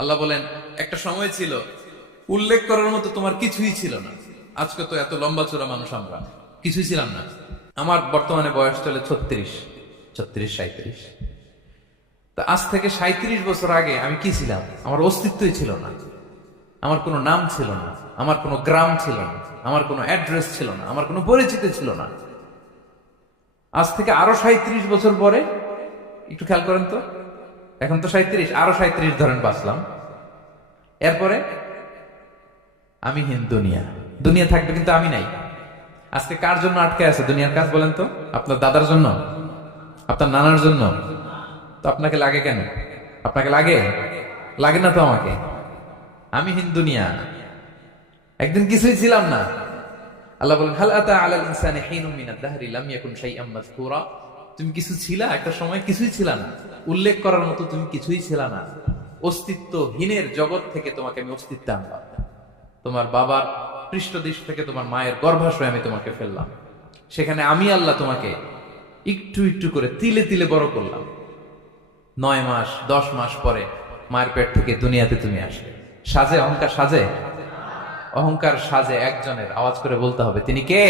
আল্লাহ বলেন, একটা সময় ছিল উল্লেখ করার মতো তোমার কিছুই ছিল না। আজকে তো এত লম্বা চূড়া মানুষ, আমরা কিছুই ছিলাম না। আমার বর্তমানে বয়স চলে 36, 37। তা আজ থেকে 37 বছর আগে আমি কি ছিলাম? আমার অস্তিত্বই ছিল না। আমার কোনো নাম ছিল না, আমার কোনো গ্রাম ছিল না, আমার কোনো অ্যাড্রেস ছিল না, আমার কোনো পরিচিতি ছিল না। আজ থেকে আরো 37 বছর পরে একটু খেয়াল করেন তো, এখন তো 37, আরো 37 ধরেন বাঁচলাম। এরপরে আমি দুনিয়া, দুনিয়া থাকবে কিন্তু আমি নাই। আজকে কার জন্য আটকে আছে দুনিয়ার কাজ বলেন তো? আপনার দাদার জন্য? আপনার নানার জন্য? তো আপনাকে লাগে কেন? আপনাকে লাগে? লাগে না তো আমাকে। আমি দুনিয়া, একদিন কিছুই ছিলাম না। আল্লাহ বলেন, হাল আতা আলাল ইনসানি হিনুম মিনাদ দাহরি লাম ইয়াকুন শাইআম মাযকুরা। তুমি কিছু ছিলা, একটা সময় কিছুই ছিলা না, উল্লেখ করার মতো তুমি কিছুই ছিলা না। অস্তিত্বহীনের জগৎ থেকে তোমাকে আমি অস্তিত্ব আনলাম। তোমার বাবার পৃষ্ঠদেশ থেকে তোমার মায়ের গর্ভাশয়ে আমি তোমাকে ফেললাম। সেখানে আমি আল্লাহ তোমাকে একটু একটু করে তিলে তিলে বড় করলাম। 9 মাস 10 মাস পরে মায়ের পেট থেকে দুনিয়াতে তুমি আসলে। সাজে অহংকার? সাজে অহংকার? সাজে একজনের, আওয়াজ করে বলতে হবে তিনি কে?